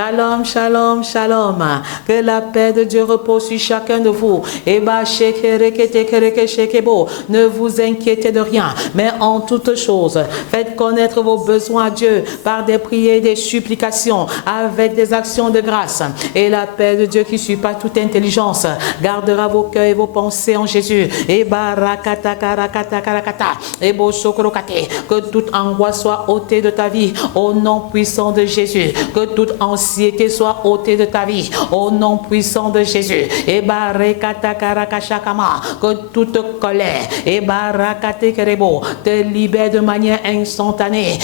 Shalom, shalom, shalom. Que la paix de Dieu repose sur chacun de vous. Ne vous inquiétez de rien, mais en toutes choses, faites connaître vos besoins à Dieu par des prières et des supplications, avec des actions de grâce. Et la paix de Dieu qui surpasse toute intelligence gardera vos cœurs et vos pensées en Jésus. Que toute angoisse soit ôtée de ta vie au nom puissant de Jésus. Que toute anxiété soit ôtée de ta vie au nom puissant de Jésus. Que toute colère te libère de manière instantanée.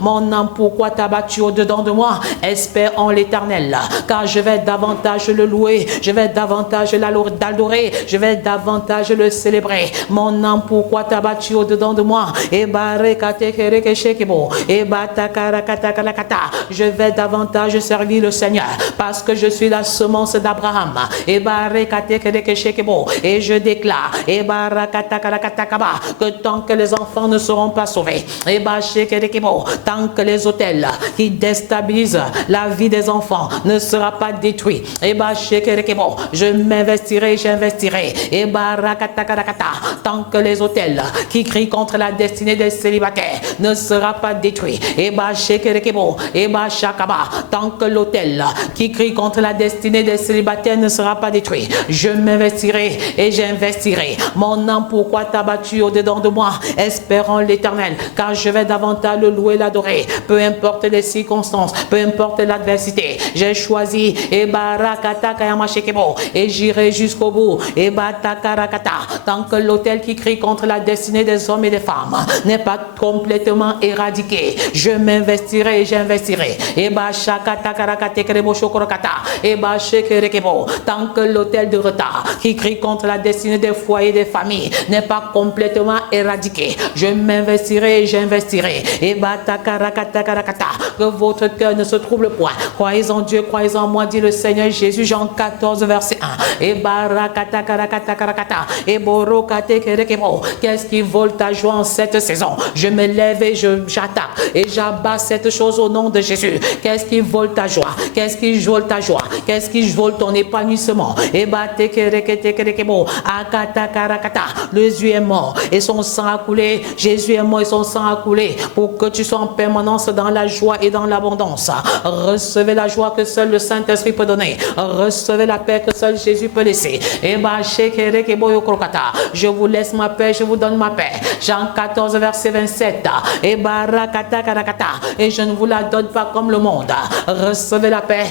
Mon âme, pourquoi t'as battu au-dedans de moi? Espère en l'Éternel, car je vais davantage le louer, je vais davantage l'adorer, je vais davantage le célébrer. Mon âme, pourquoi t'as battu au-dedans de moi? Je vais davantage servir le Seigneur, parce que je suis la semence d'Abraham. Et je déclare que tant que les enfants ne seront pas sauvés, tant que les hôtels qui déstabilisent la vie des enfants ne sera pas détruit, je m'investirai, j'investirai. Tant que les hôtels qui crient contre la destinée des célibataires ne sera pas détruit, tant que l'hôtel qui crie contre la destinée des célibataires ne sera pas détruit, je m'investirai et j'investirai. Mon âme, pourquoi t'as battu au-dedans de moi? Espérons l'Éternel, car je vais davantage le louer, l'adorer, peu importe les circonstances, peu importe l'adversité. J'ai choisi et j'irai jusqu'au bout. Tant que l'autel qui crie contre la destinée des hommes et des femmes n'est pas complètement éradiqué, je m'investirai et j'investirai. Tant que l'autel de retard qui crie contre la destinée des foyers et des familles n'est pas complètement éradiqué, je m'investirai et j'investirai. Que votre cœur ne se trouble point. Croyez en Dieu, croyez en moi, dit le Seigneur Jésus, Jean 14, verset 1. Qu'est-ce qui vole ta joie en cette saison? Je me lève et j'attaque et j'abats cette chose au nom de Jésus. Qu'est-ce qui vole ta joie? Qu'est-ce qui vole ta joie? Qu'est-ce qui vole ton épanouissement? Jésus est mort et son sang a coulé. Jésus est mort et son sang a coulé pour que tu sois en permanence dans la joie et dans l'abondance. Recevez la joie que seul le Saint-Esprit peut donner. Recevez la paix que seul Jésus peut laisser. Je vous laisse ma paix, je vous donne ma paix. Jean 14, verset 27. Et je ne vous la donne pas comme le monde. Recevez la paix.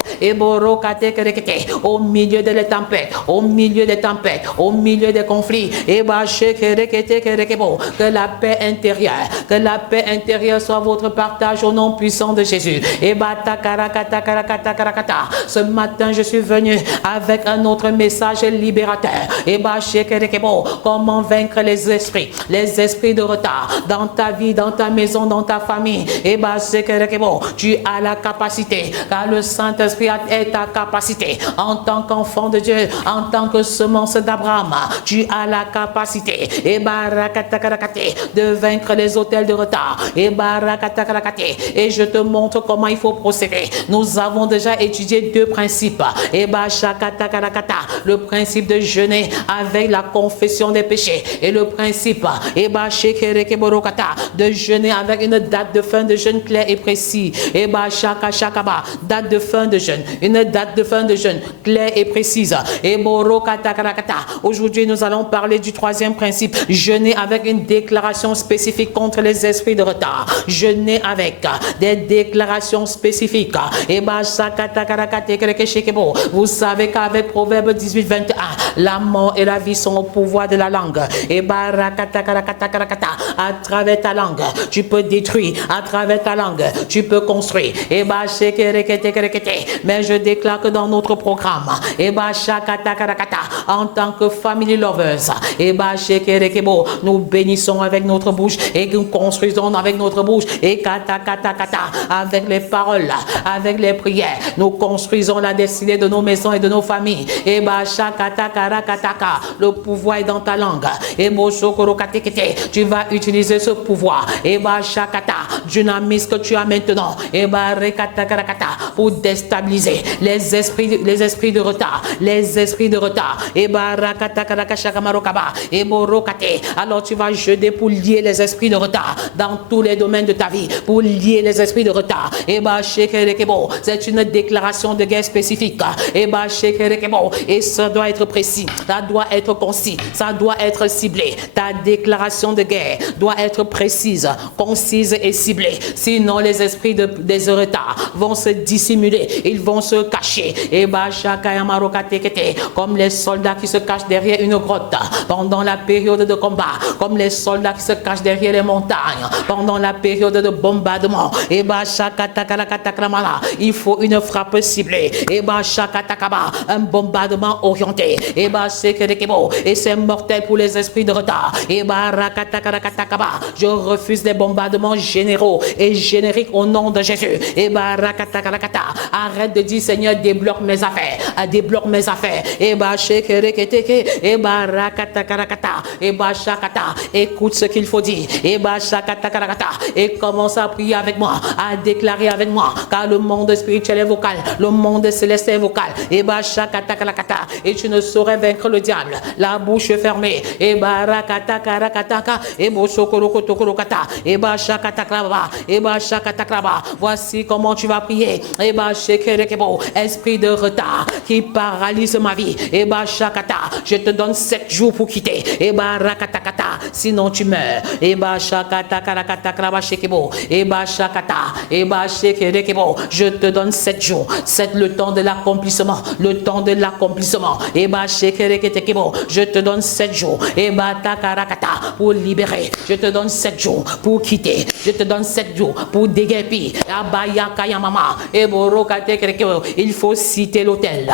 Au milieu des tempêtes, au milieu des tempêtes, au milieu des conflits. Que la paix intérieure soit votre partage au nom puissant de Jésus. Ce matin, je suis venu avec un autre message libérateur. Comment vaincre les esprits de retard dans ta vie, dans ta maison, dans ta famille. Tu as la capacité, car le Saint-Esprit est ta capacité. En tant qu'enfant de Dieu, en tant que semence d'Abraham, tu as la capacité de vaincre les hôtels de retard. Et je te montre comment il faut procéder. Nous avons déjà étudié deux principes. Le principe de jeûner avec la confession des péchés et le principe de jeûner avec une date de fin de jeûne claire et précise. Date de fin de jeûne, une date de fin de jeûne claire et précise. Aujourd'hui, nous allons parler du troisième principe, jeûner avec une déclaration spécifique contre les esprits de retard. Jeûner avec des déclarations spécifiques. Vous savez qu'avec Proverbe 18, 21, la mort et la vie sont au pouvoir de la langue. À travers ta langue, tu peux détruire. À travers ta langue, tu peux construire. Mais je déclare que dans notre programme, en tant que family lovers, nous bénissons avec notre bouche et nous construisons avec notre bouche. Avec les paroles, avec les prières, nous construisons la destinée de nos maisons et de nos familles. Le pouvoir est dans ta langue. Tu vas utiliser ce pouvoir, et bah, chakata, dynamise que tu as maintenant, et bah, rekata, karakata, pour déstabiliser les esprits de retard, et bah, rakata, karaka, shakamarokaba, et borokate. Alors tu vas jeter pour lier les esprits de retard dans tous les domaines de ta vie, pour lier les esprits de retard, et bah, shekerekebo, c'est une déclaration de guerre spécifique, et bah, shekerekebo, et ça doit être précis, ça doit être concis, ça doit être ciblé. Ta déclaration de guerre doit être précise, concise et ciblée. Sinon, les esprits des retards vont se dissimuler, ils vont se cacher. Et comme les soldats qui se cachent derrière une grotte pendant la période de combat, comme les soldats qui se cachent derrière les montagnes pendant la période de bombardement. Et il faut une frappe ciblée. Et un bombardement orienté. Et c'est mortel pour les esprits de retard. Et je refuse les bombardements généraux et génériques au nom de Jésus. Et arrête de dire Seigneur, débloque mes affaires. Débloque mes affaires. Et écoute ce qu'il faut dire. Et commence à prier avec moi, à déclarer avec moi, car le monde spirituel est vocal, le monde céleste est vocal. Et tu ne saurais vaincre le diable, la bouche fermée. Et voici comment tu vas prier. Esprit de retard qui paralyse ma vie, je te donne 7 jours pour quitter. Sinon tu meurs. Je te donne 7 jours. C'est le temps de l'accomplissement. Le temps de l'accomplissement. Je te donne 7 jours. Pour libérer. Je te donne 7 jours pour quitter. Je te donne 7 jours pour déguerpir. Il faut citer l'autel.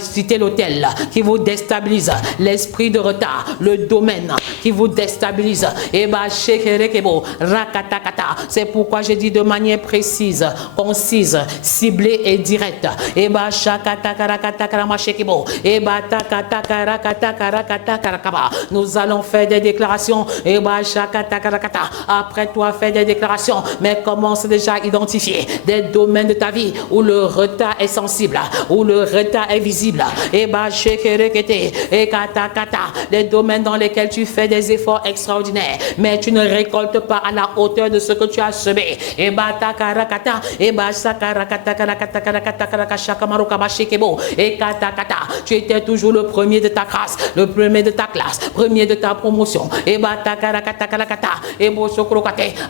Citer l'autel qui vous déstabilise. L'esprit de retard. Le domaine qui vous déstabilise. C'est pourquoi je dis de manière précise, concise, ciblée et directe. Nous allons faire des déclarations. Après toi, faire des déclarations. Mais commence déjà à identifier des domaines de ta vie où le retard est sensible, où le retard est visible. Les domaines dans lesquels tu fais des efforts extraordinaires, mais tu ne récoltes pas à la hauteur de ce que tu as semé. Tu étais toujours le premier de ta classe, le premier de ta classe, premier de ta promotion.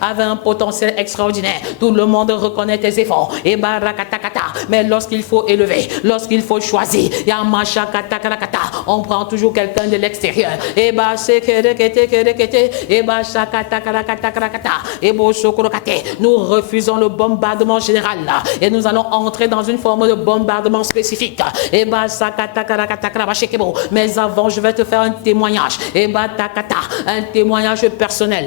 Avait un potentiel extraordinaire. Tout le monde reconnaît tes efforts. Mais lorsqu'il faut élever, lorsqu'il faut choisir, on prend toujours quelqu'un de l'extérieur. Nous refusons le bombardement général et nous allons entrer dans une forme de bombardement spécifique. Mais avant, je vais te faire un témoignage. Un témoignage personnel.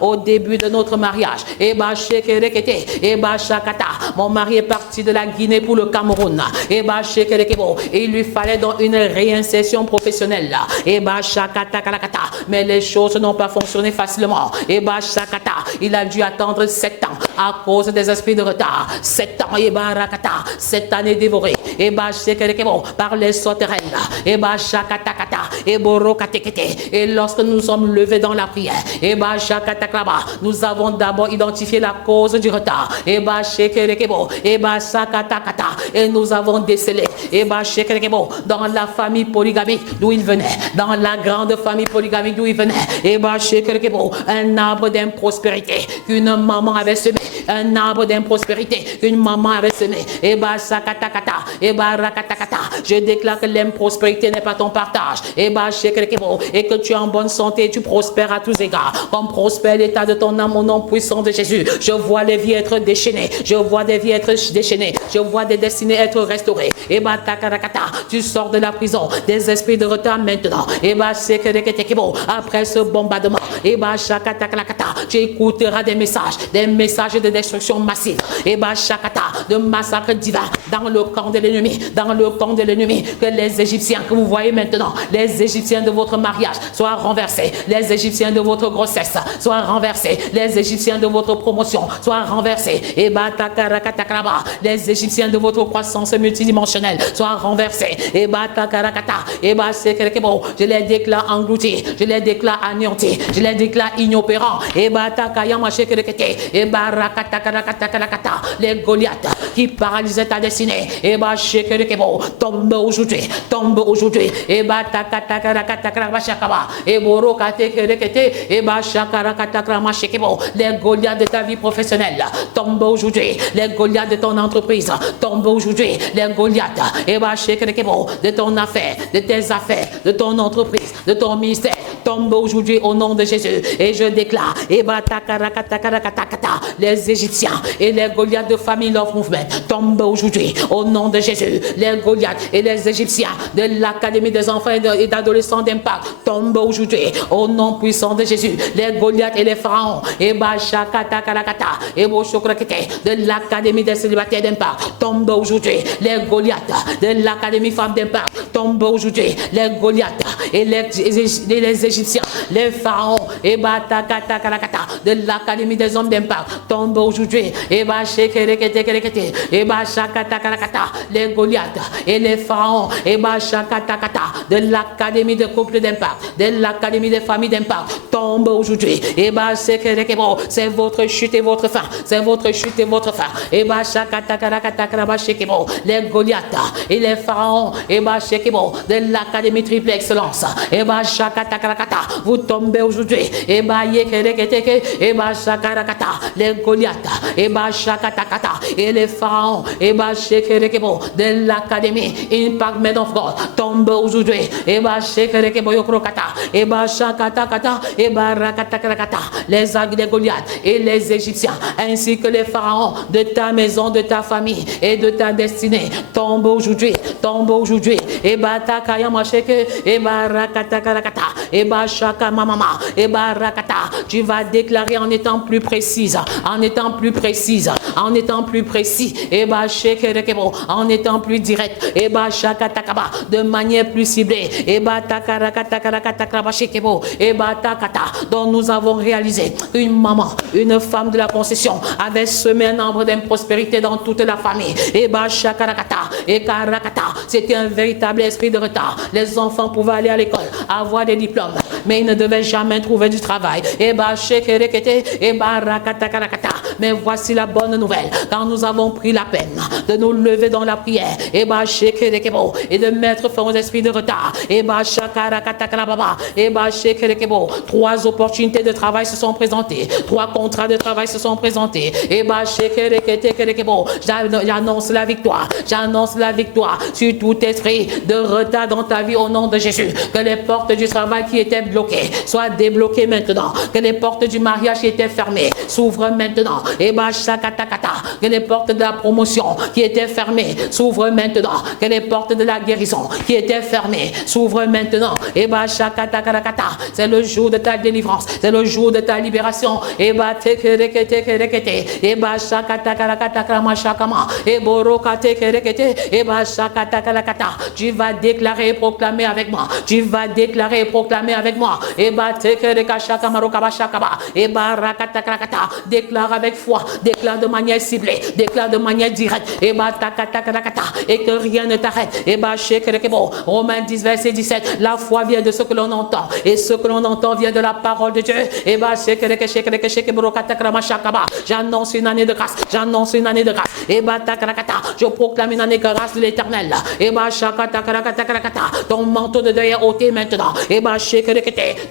Au début de notre mariage, mon mari est parti de la Guinée pour le Cameroun. Il lui fallait donc une réinsertion professionnelle. Mais les choses n'ont pas fonctionné facilement. Il a dû attendre 7 ans à cause des esprits de retard. 7 ans, 7 années dévorées. Par les sauterelles. Et lorsque nous sommes levés dans la prière, nous avons d'abord identifié la cause du retard. Et nous avons décelé dans la famille polygamique d'où il venait, dans la grande famille polygamique d'où il venait, un arbre d'improspérité qu'une maman avait semé, un arbre d'improspérité qu'une maman avait semé. Je déclare que l'improspérité n'est pas ton partage, et que tu es en bonne santé, tu prospères à tous égards, comme prospère l'état de ton âme au nom puissant de Jésus. Je vois les vies être déchaînées, je vois des vies être déchaînées, je vois des destinées être restaurées. Tu sors de la prison des esprits de retard maintenant. Après ce bombardement, tu écouteras des messages destruction massive, et Bachakata, de massacre divin dans le camp de l'ennemi, dans le camp de l'ennemi, que les Égyptiens que vous voyez maintenant, les Égyptiens de votre mariage soient renversés, les Égyptiens de votre grossesse soient renversés, les Égyptiens de votre promotion soient renversés, et Batakarakatakaba, les Égyptiens de votre croissance multidimensionnelle soient renversés, et Batakarakata, et Basekerekebo, je les déclare engloutis, je les déclare anéantis, je les déclare inopérants, et Batakayamachekerekete, et Barakatakarakata, les Goliaths qui paralysaient ta destinée, et Bachekerekebo, tombe aujourd'hui, et Batakatakarakatakarabashakaba, et Borokatekerekete, et Bachakarakatakramashekibo, les Goliaths de ta vie professionnelle, tombe aujourd'hui, les Goliaths de ton entreprise, tombe aujourd'hui, les Goliaths, et Bachekerekebo, de ton affaire, de tes affaires, de ton entreprise, de ton ministère, tombe aujourd'hui au nom de Jésus, et je déclare, et Batakarakatakata, les Égyptiens et les Goliaths de Family Love Movement, tombent aujourd'hui au nom de Jésus, les Goliaths et les Égyptiens de l'Académie des enfants et d'adolescents d'Impact, tombent aujourd'hui au nom puissant de Jésus, les Goliaths et les pharaons, et Bachakatakarakata, et Boshokrakete de l'Académie des célibataires d'Impact, tombent aujourd'hui, les Goliaths de l'Académie Femmes d'Impact, tombent aujourd'hui, les Goliaths et les Égyptiens, les pharaons, et Batakatakarakata de l'Académie des hommes d'Impact, tombent aujourd'hui, et Bachekerekete, et Bachakatakarakata, les Goliaths et les pharaons, et Bachakatakata de l'Académie de couple d'Impact, de l'Académie des familles d'Impact, tombent aujourd'hui, et Bachekerekebo, c'est votre chute et votre fin, c'est votre chute et votre fin, et Bachakatakarakatakarabashekebo, les Goliaths et les pharaons, et Bachekebo de l'Académie triple excellence, et Bachakatakarakata, vous tombez aujourd'hui, et Bayekereketeke, et Bachakarakata, les Goliaths, et Bachakatakata, et les pharaons, et Bachekerekebo de l'Académie Impact Men of God, tombent aujourd'hui, et Bachekerekebo Yokrokata, et Bachakatakata, et Barakatakarakata, les Goliaths et les Égyptiens, ainsi que les pharaons de ta maison, de ta famille et de ta destinée, tombent aujourd'hui, et Batakayamasheke, et Barakatakarakata, et Bachaka Mamama, et Barakata, tu vas déclarer en étant plus précise, en étant plus précis, et Bachekerekebo, en étant plus direct, et Bachakatakaba, de manière plus ciblée, et Batakarakatakarakatakrabashekebo, et Batakata, dont nous avons réalisé une maman, une femme de la concession, avait semé un arbre d'improspérité dans toute la famille, et Bachakarakata, et Karakata, c'était un véritable esprit de retard. Les enfants pouvaient aller à l'école, avoir des diplômes, mais ils ne devaient jamais trouver du travail, et Bachekerekete, et Barakatakarakata. Mais voici la bonne nouvelle, quand nous avons pris la peine de nous lever dans la prière, et Bachekerekebo, et de mettre fin aux esprits de retard, et Bachakarakatakarababa, et Bachekerekebo, 3 opportunités de travail se sont présentées, 3 contrats de travail se sont présentés, et Bachekerekebo, j'annonce la victoire sur tout esprit de retard dans ta vie au nom de Jésus, que les portes du travail qui étaient bloquées soient débloquées maintenant, que les portes du mariage qui étaient fermées s'ouvrent maintenant, et Bachakatakata, que les portes de la promotion qui étaient fermées s'ouvrent maintenant, que les portes de la guérison qui étaient fermées s'ouvrent maintenant, et Bachakatakarakata, c'est le jour de ta délivrance, c'est le jour de ta libération, et Batekerekete, et Bachakatakarakatakamashakama, et Borokatekerekete, et Bachakatakarakata, tu vas déclarer et proclamer avec moi, tu vas déclarer et proclamer avec moi, et Batekerekashakamarokabashakaba, et Barakatakarakata, déclare avec foi, déclare de manière ciblée, déclare de manière directe, et Batakatakarakata, et que rien ne t'arrête, et Bachekerekebo, Romains 10 verset 17, la foi vient de ce que l'on entend, et ce que l'on entend vient de la parole de Dieu, et j'annonce une année de grâce, j'annonce une année de grâce, et Batakrakata, je proclame une année de grâce de l'éternel, et ton manteau de deuil est ôté maintenant, et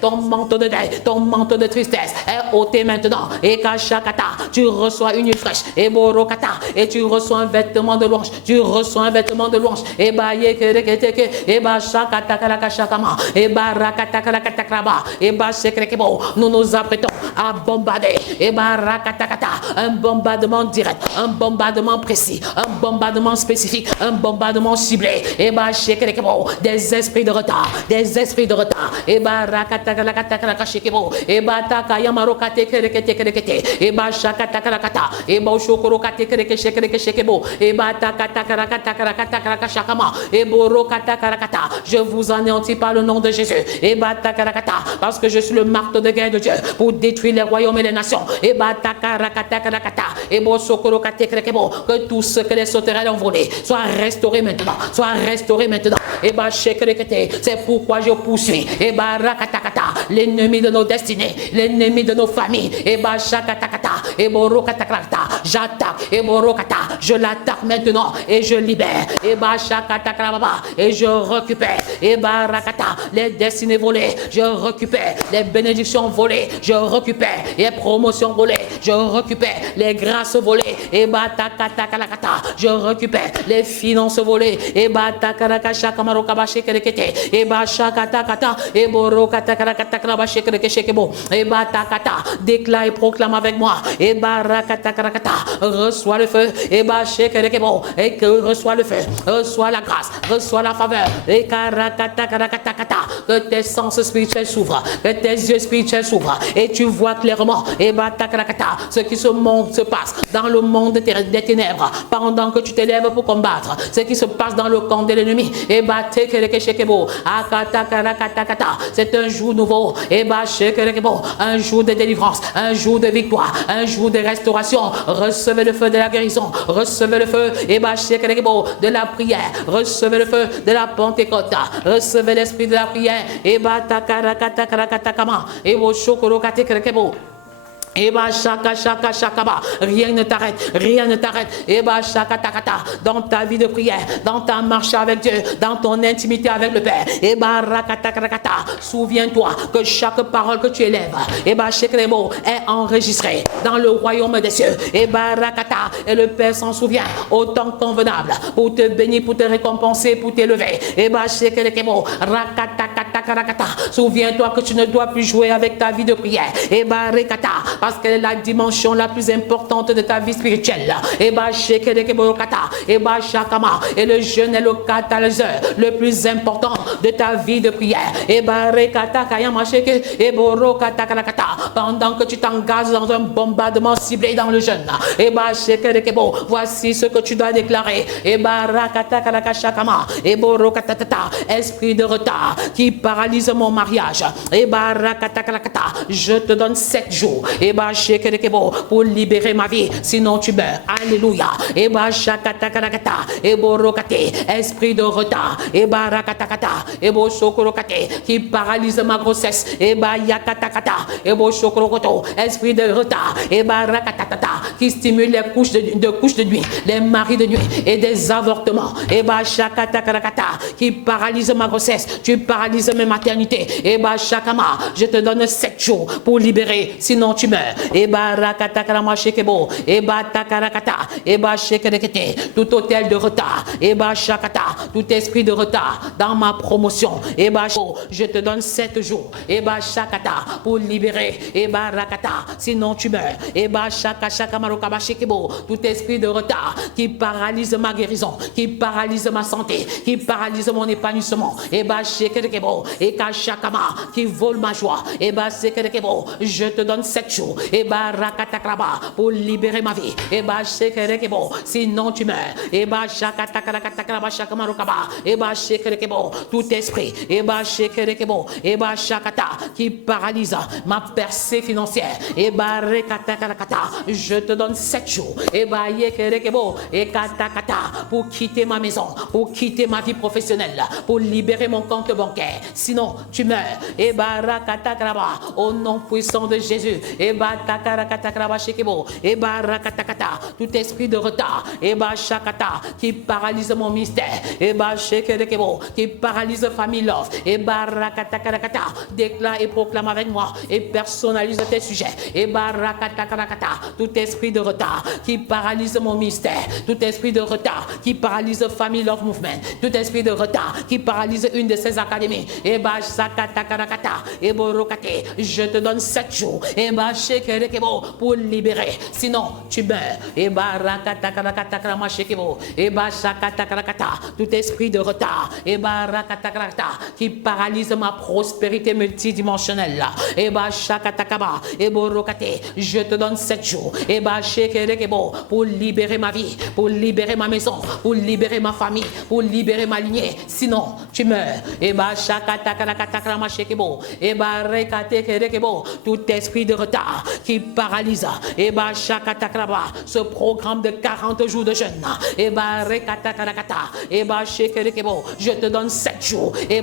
ton manteau de deuil, ton manteau de tristesse est ôté maintenant, et Kashakata, tu reçois une nuit fraîche, et borokata, et tu reçois un vêtement de louange, tu reçois un vêtement de louange, et ba yekereketeke, et ba shakatakalakashakama, et ba rakatakalakatakaba, et ba shekrekebo. Nous nous apprêtons à bombarder, et ba rakatakata, un bombardement direct, un bombardement précis, un bombardement spécifique, un bombardement ciblé, et ba shekrekebo, des esprits de retard, des esprits de retard, et ba rakatakalakatakashekebo, et ba takayamarokatekerekete, et ba shakatakalakata, et ba shokorokatekerekeshekebo, et ba takatakarakatakarakatakarakashakama, et borokatakarakata. Je vous anéantis par le nom de Jésus, et ba takarakata, parce que je suis le marteau de guerre de Dieu pour détruire les royaumes et les nations, et ba takarakatakarakata, et bo sokorokatekerekebo, que tout ce que les sauterelles ont volé soit restauré maintenant, soit restauré maintenant, et ba shekerekete. C'est pourquoi je poursuis, et ba rakatakata, l'ennemi de nos destinées, l'ennemi de nos familles, et ba shakatakata, et borokatakarata. J'attaque, et borokata, je l'attaque maintenant, et je libère, et ba shakatakarababa, et je récupère, et ba rakata, les destinées volées, je récupère, les bénédictions volées, je récupère, les promotions volées, je récupère, les grâces volées, et ba takatakalakata, je récupère, les finances volées, et ba takarakashakamarokabashekerekete, et ba shakatakata, et borokatakarakatakarabashekerekeshekebo, et ba takata, déclare et proclame avec moi, et ba rakatakarakata, reçois le feu, et ba shekerekebo, et que reçois le feu, reçois la grâce, reçois la faveur, et karakatakarakata, que tes sens spirituels s'ouvrent, que tes yeux spirituels s'ouvrent, et tu vois clairement, et ba takarakata, ce qui se passe dans le monde des ténèbres, pendant que tu t'élèves pour combattre, ce qui se passe dans le camp de l'ennemi, et ba tekerekeshekebo, akatakarakata, c'est un jour nouveau, et ba shekerekebo, un jour de délivrance, un jour de victoire, un jour de restauration. Recevez le feu de la guérison, recevez le feu, et ba shekerekebo, de la prière, recevez le feu de la Pentecôte, recevez l'esprit de la prière, et ba takarakatakarakama, et bo shokorokatekerekebo. Eba shaka shaka shakaba, rien ne t'arrête, rien ne t'arrête. Eba shaka takata, dans ta vie de prière, dans ta marche avec Dieu, dans ton intimité avec le Père. Eba rakata, souviens-toi que chaque parole que tu élèves, eba shekrebo, est enregistrée dans le royaume des cieux. Eba rakata, et le Père s'en souvient autant convenable pour te bénir, pour te récompenser, pour t'élever. Eba shekrebo, rakata, souviens-toi que tu ne dois plus jouer avec ta vie de prière. Eba rekata, parce qu'elle est la dimension la plus importante de ta vie spirituelle. Et le jeûne est le catalyseur le plus important de ta vie de prière. Pendant que tu t'engages dans un bombardement ciblé dans le jeûne, voici ce que tu dois déclarer. Esprit de retard qui paralyse mon mariage, je te donne 7 jours pour libérer ma vie, sinon tu meurs. Alléluia. Esprit de retard qui paralyse ma grossesse, esprit de retard qui stimule les couches de nuit, les maris de nuit et des avortements, qui paralyse ma grossesse, tu paralyses mes maternités. Je te donne 7 jours pour libérer, sinon tu meurs. Tout hôtel de retard, tout esprit de retard dans ma promotion, je te donne 7 jours pour libérer, sinon tu meurs. Tout esprit de retard qui paralyse ma guérison, qui paralyse ma santé, qui paralyse mon épanouissement, qui vole ma joie, je te donne 7 jours pour libérer ma vie. Sinon tu meurs. Tout esprit qui paralyse ma percée financière, je te donne 7 jours pour quitter ma maison, pour quitter ma vie professionnelle, pour libérer mon compte bancaire. sinon tu meurs. Et barakatakaraba, au nom puissant de Jésus. Et batakarakaraba shekebo. Et barakatakata, tout esprit de retard. Et bashakata, qui paralyse mon mystère. Et bashekerekebo, qui paralyse famille love. Et barakatakarakata, déclare et proclame avec moi. Et personnalise tes sujets. Et barakatakarakata, tout esprit de retard qui paralyse mon mystère. Tout esprit de retard qui paralyse Family Love Movement. Tout esprit de retard qui paralyse une de ces académies. Et je te donne 7 jours. Et pour libérer. Sinon, tu meurs. Et tout esprit de retard. Et qui paralyse ma prospérité multidimensionnelle. Et je te donne 7 jours. Et pour libérer ma vie, pour libérer ma maison, pour libérer ma famille, pour libérer ma lignée. Sinon, tu meurs. Et tout esprit de retard qui paralyse ce programme de 40 jours de jeûne. Et je te donne 7 jours. Et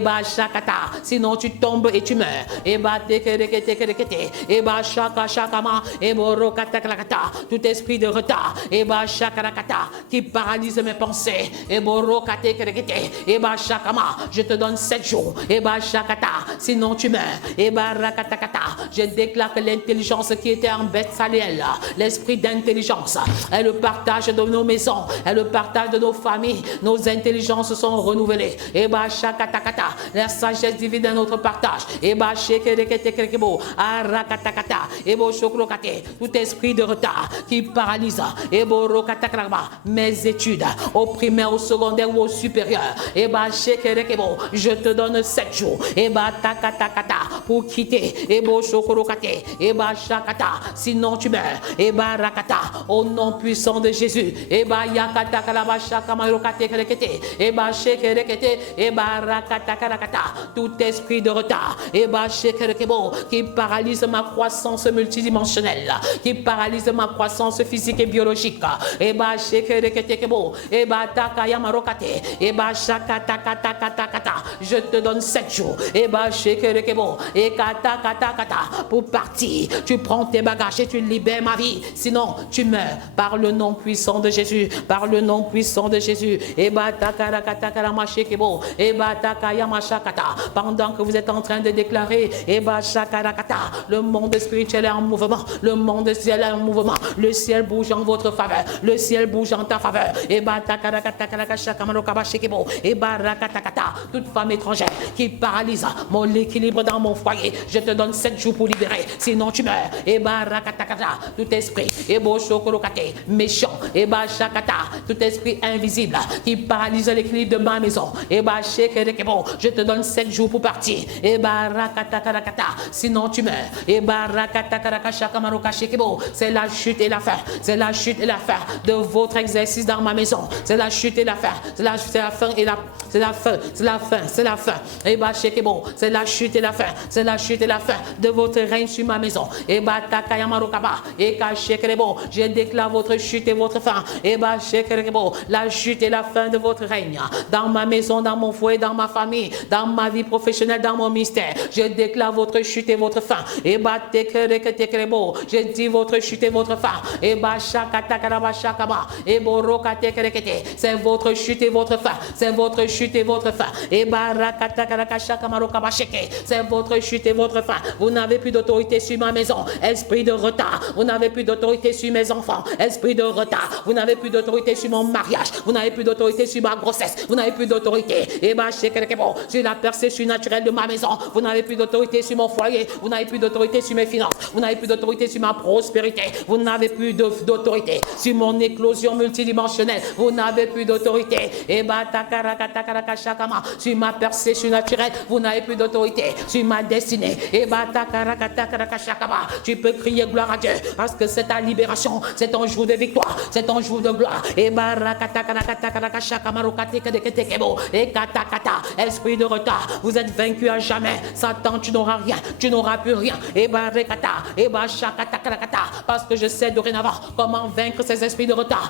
sinon tu tombes et tu meurs. Et tout esprit de retard qui paralyse mes pensées. Et je te donne 7 jours. Et sinon tu meurs. Et je déclare que l'intelligence qui était en Bethsaliel, l'esprit d'intelligence, et le partage de nos maisons, et le partage de nos familles, nos intelligences sont renouvelées. Et la sagesse divine est notre partage. Et tout esprit de retard qui paralyse mes études au primaire, au secondaire ou au supérieur. Et je te donne 7 jours. Et pour quitter. Et sinon tu meurs. Et au nom puissant de Jésus. Et tout esprit de retard qui paralyse ma croissance multidimensionnelle, qui paralyse ma croissance physique et biologique. Je te donne 7 jours. Pour partir, tu prends tes bagages et tu libères ma vie. Sinon, tu meurs par le nom puissant de Jésus. Par le nom puissant de Jésus. Pendant que vous êtes en train de déclarer, le monde spirituel est en mouvement. Le monde ciel est en mouvement. Le ciel bouge en votre faveur. Le ciel bouge en ta faveur. Toute femme étrangère qui paralyse mon équilibre dans mon foyer, je te donne 7 jours pour libérer. Sinon tu meurs. Tout esprit méchant, tout esprit invisible qui paralyse l'équilibre de ma maison, je te donne 7 jours pour partir. Sinon tu meurs. C'est la chute et la fin. C'est la chute et la fin de votre exercice dans ma maison. C'est la chute et la fin. C'est la fin et la c'est la fin. C'est la fin. C'est la fin. C'est la chute et la fin. C'est la chute et la fin de votre règne sur ma maison. Je déclare votre chute et votre fin. La chute et la fin de votre règne dans ma maison, dans mon foyer, dans ma famille, dans ma vie professionnelle, dans mon mystère. Je déclare votre chute et votre fin. Je dis votre chute et votre fin. C'est votre chute et votre fin. C'est votre chute et votre fin. C'est votre chute et votre fin. Vous n'avez plus d'autorité sur ma maison. Esprit de retard. Vous n'avez plus d'autorité sur mes enfants. Esprit de retard. Vous n'avez plus d'autorité sur mon mariage. Vous n'avez plus d'autorité sur ma grossesse. Vous n'avez plus d'autorité sur la percée surnaturelle de ma maison. Vous n'avez plus d'autorité sur mon foyer. Vous n'avez plus d'autorité sur mes finances. Vous n'avez plus d'autorité sur ma prospérité. Vous n'avez plus d'autorité sur mon éclosion multidimensionnelle. Vous n'avez plus d'autorité. Sur ma percée surnaturelle. Vous n'avez plus d'autorité sur ma destinée. Tu peux crier gloire à Dieu parce que c'est ta libération. C'est ton jour de victoire. C'est ton jour de gloire. Esprit de retard, vous êtes vaincu à jamais. Satan, tu n'auras rien. Tu n'auras plus rien. Parce que je sais dorénavant comment vaincre ces esprits de retard.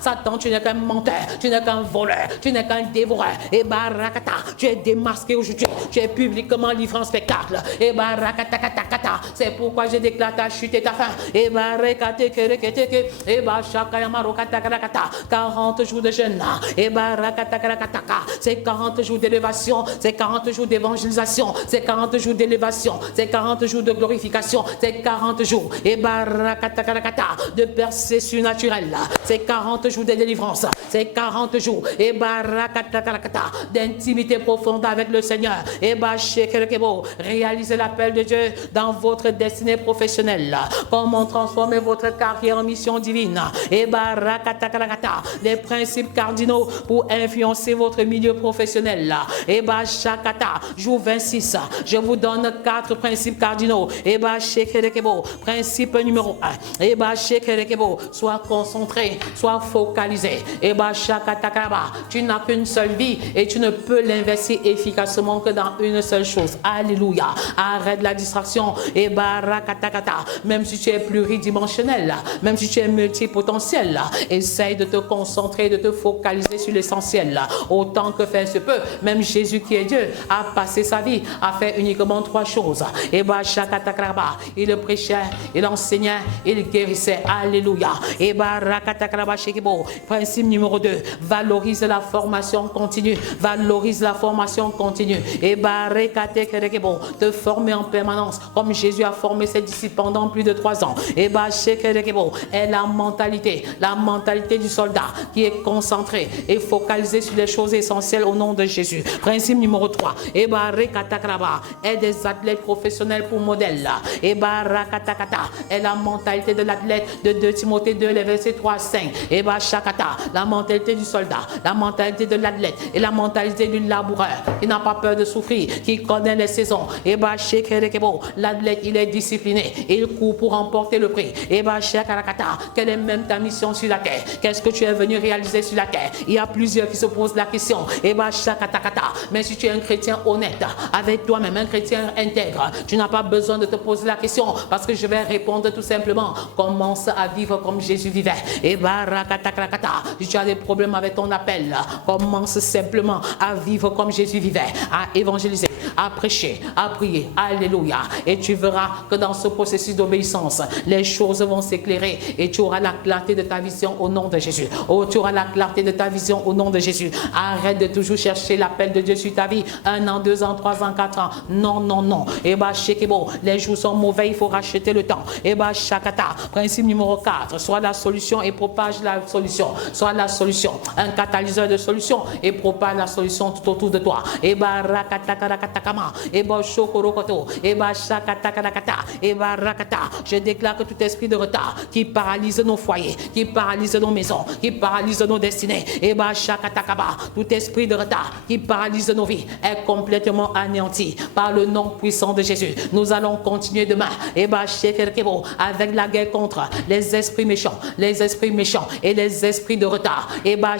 Satan, tu n'es qu'un menteur. Tu n'es qu'un voleur. Tu n'es qu'un un dévoreur. Et barakata, tu es démasqué aujourd'hui. Tu es publiquement livré en spectacle. Et barakata kata kata. C'est pourquoi je déclare ta chute et ta fin. Et barakate kerekete. Et bashakayamaro kata kata. 40 jours de jeûne. Et barakata kata. C'est 40 jours d'élévation. C'est 40 jours d'évangélisation. C'est 40 jours d'élévation. C'est 40 jours de glorification. C'est 40 jours. Et barakata kata. De percée surnaturelle. C'est 40 jours de délivrance. C'est 40 jours. Et barakata kata. D'intimité profonde avec le Seigneur. Et bashekerekebo. Réalisez l'appel de Dieu dans votre destinée professionnelle. Comment transformer votre carrière en mission divine. Et barakata kata. Les principes cardinaux pour influencer votre milieu professionnel. Et bashakata. Jour 26. Je vous donne 4 principes cardinaux. Et bashekerekebo. Principe numéro 1. Et bashekerekebo. Sois concentré, sois focalisé. Et bashakata kaba. Tu n'as qu'une seule vie et tu ne peux l'investir efficacement que dans une seule chose. Alléluia. Arrête la distraction. Et barakatakata. Même si tu es pluridimensionnel, même si tu es multipotentiel, essaye de te concentrer, de te focaliser sur l'essentiel. Autant que faire se peut. Même Jésus qui est Dieu a passé sa vie à faire uniquement 3 choses. Et bashakatakraba. Il prêchait, il enseignait, il guérissait. Alléluia. Et barakatakraba shekibo. Principe numéro 2. Valorise la formation continue. Valorise la formation continue. Et barakatekerekebo. Te former en permanence comme Jésus a formé ses disciples pendant plus de 3 ans. Et bashekerekebo est la mentalité du soldat qui est concentré et focalisé sur les choses essentielles au nom de Jésus. Principe numéro 3. Et barakatakraba est des athlètes professionnels pour modèle. Et barakatakata est la mentalité de l'athlète de 2 Timothée 2, les versets 3 à 5. Et bashakata, la mentalité du soldat, la mentalité de l'athlète et la mentalité du laboureur qui n'a pas peur de souffrir, qui connaît les saisons. Et bashekerekebo, l'athlète il est discipliné, il court pour remporter le prix. Et bashakarakata, quelle est même ta mission sur la terre? Qu'est-ce que tu es venu réaliser sur la terre? Il y a plusieurs qui se posent la question. Et bashakatakata, mais si tu es un chrétien honnête avec toi-même, un chrétien intègre, tu n'as pas besoin de te poser la question parce que je vais répondre tout simplement. Commence à vivre comme Jésus vivait. Et barakatakrakata, si tu as des problèmes avec ton appel, commence simplement à vivre comme Jésus vivait, à évangéliser, à prêcher, à prier. Alléluia. Et tu verras que dans ce processus d'obéissance, les choses vont s'éclairer et tu auras la clarté de ta vision au nom de Jésus. Oh, tu auras la clarté de ta vision au nom de Jésus. Arrête de toujours chercher l'appel de Dieu sur ta vie. 1 an, 2 ans, 3 ans, 4 ans. Non, non, non. Et bah, bon, les jours sont mauvais, il faut racheter le temps. Et bah, shakata. Principe numéro 4. Sois la solution et propage la solution. Sois la solution. Un catalyseur de solution et propage la solution tout autour de toi. Et bah, rakatakarakata. Et bah, shokorokoto. Et bah, shakatakarakata. Et bah, rakata. Je déclare que tout esprit de retard qui paralyse nos foyers, qui paralyse nos maisons, qui paralyse nos destinées. Et bah, shakatakaba. Tout esprit de retard qui paralyse nos vies est complètement anéanti par le nom puissant de Jésus. Nous allons continuer demain. Et bah, avec la guerre contre les esprits méchants et les esprits de retard. Et bah,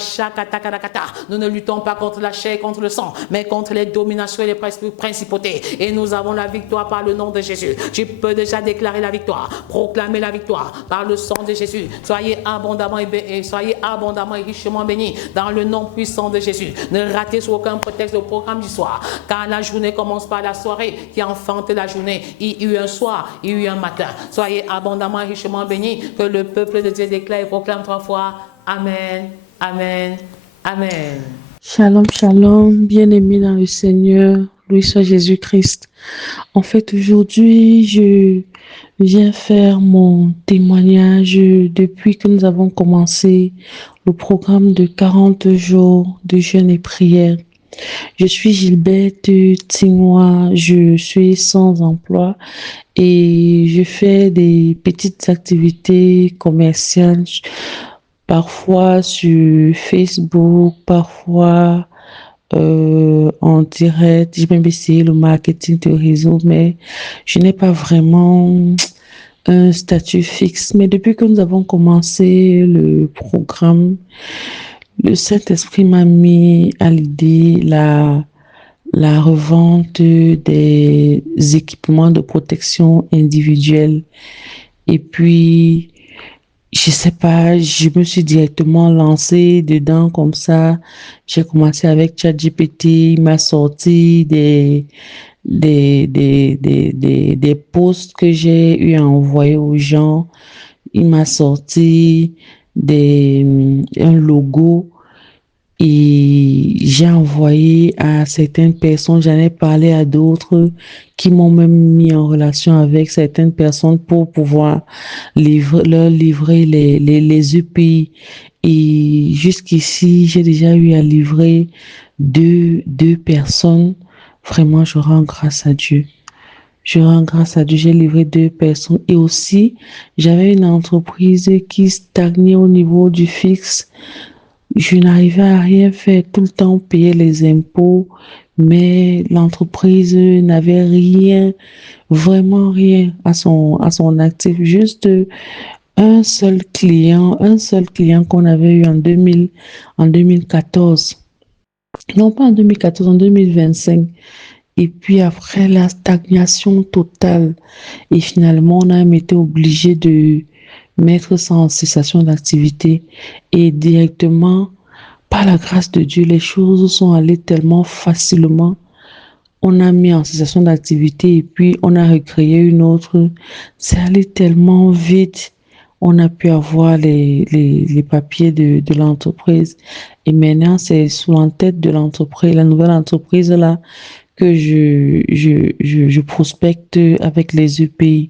nous ne luttons pas contre la chair et contre le sang, mais contre les dominations et les principautés. Et nous avons la victoire par le nom de Jésus. Tu peux déjà déclarer la victoire, proclamer la victoire par le sang de Jésus. Soyez abondamment et richement bénis dans le nom puissant de Jésus. Ne ratez sur aucun prétexte le programme du soir, car la journée commence par la soirée qui enfante la journée. Il y a eu un soir, il y a eu un matin. Soyez abondamment et richement bénis. Que le peuple de Dieu déclare et proclame 3 fois. Amen, amen, amen. Shalom, shalom, bien-aimés dans le Seigneur, loué soit Jésus-Christ. En fait, aujourd'hui, je viens faire mon témoignage depuis que nous avons commencé le programme de 40 jours de jeûne et prière. Je suis Gilberte Tingwa, je suis sans emploi et je fais des petites activités commerciales, parfois sur Facebook, parfois en direct. J'ai même essayé le marketing de réseau, mais je n'ai pas vraiment un statut fixe. Mais depuis que nous avons commencé le programme, le Saint-Esprit m'a mis à l'idée la revente des équipements de protection individuelle. Et puis, je sais pas, je me suis directement lancée dedans comme ça. J'ai commencé avec ChatGPT, il m'a sorti des posts que j'ai eu à envoyer aux gens. Il m'a sorti un logo et j'ai envoyé à certaines personnes, j'en ai parlé à d'autres qui m'ont même mis en relation avec certaines personnes pour pouvoir leur livrer les EPI. Et jusqu'ici, j'ai déjà eu à livrer deux personnes. Vraiment, je rends grâce à Dieu. Je rends grâce à Dieu, j'ai livré deux personnes. Et aussi, j'avais une entreprise qui stagnait au niveau du fixe. Je n'arrivais à rien faire, tout le temps payer les impôts, mais l'entreprise n'avait rien, vraiment rien à son actif. Juste un seul client qu'on avait eu en 2014. Non, pas en 2014, en 2025. Et puis après, la stagnation totale. Et finalement, on a même été obligé de mettre ça en cessation d'activité. Et directement, par la grâce de Dieu, les choses sont allées tellement facilement. On a mis en cessation d'activité et puis on a recréé une autre. C'est allé tellement vite. On a pu avoir les papiers de l'entreprise. Et maintenant, c'est sous l'entête de l'entreprise, la nouvelle entreprise là, que je prospecte avec les EPI.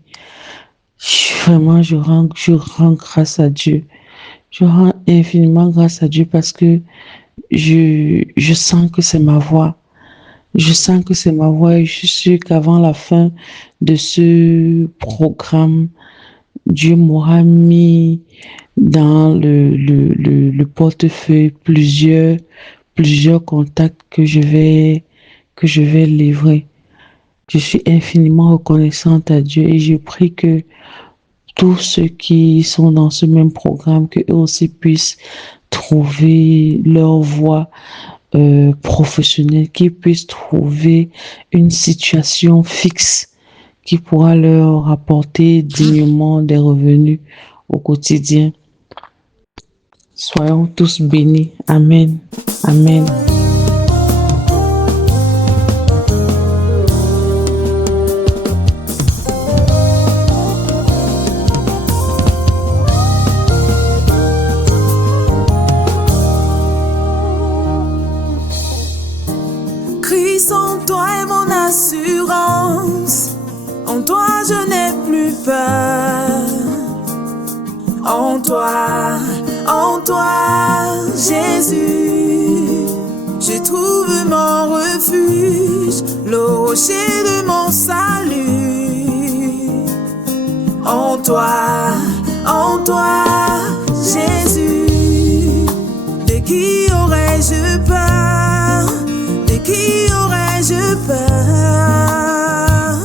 Vraiment, je rends grâce à Dieu. Je rends infiniment grâce à Dieu parce que je sens que c'est ma voix. Je sens que c'est ma voix et je suis sûre qu'avant la fin de ce programme, Dieu m'aura mis dans le portefeuille plusieurs contacts que je vais livrer. Je suis infiniment reconnaissante à Dieu et je prie que tous ceux qui sont dans ce même programme, qu'eux aussi puissent trouver leur voie professionnelle, qu'ils puissent trouver une situation fixe qui pourra leur apporter dignement des revenus au quotidien. Soyons tous bénis. Amen. Amen. Christ en toi est mon assurance. En toi je n'ai plus peur. En toi, Jésus, je trouve mon refuge, le rocher de mon salut. En toi, Jésus, de qui aurais-je peur? De qui aurais-je peur?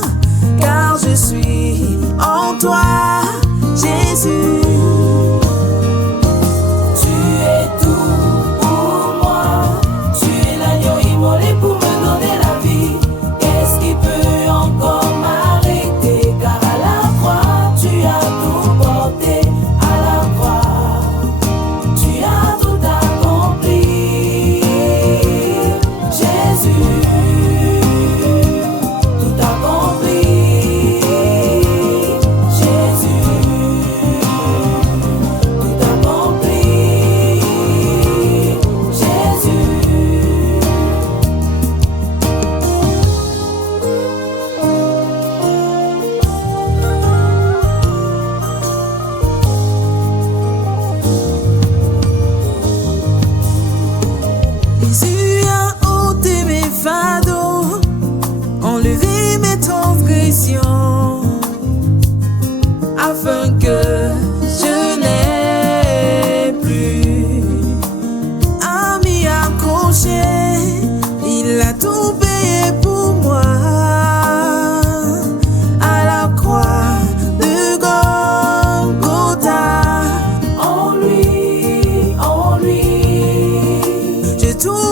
Car je suis en toi, Jésus. Tu es tout pour moi. Tu es l'agneau immolé pour me donner la vie. Qu'est-ce qui peut encore m'arrêter? Car à la croix, tu as tout porté. À la croix, tu as tout accompli. Jésus, tout accompli. Jésus a ôté mes fardeaux, enlevé mes transgressions, afin que je n'ai plus à m'y accrocher. Il a tout payé pour moi à la croix de Golgotha. En lui, je trouve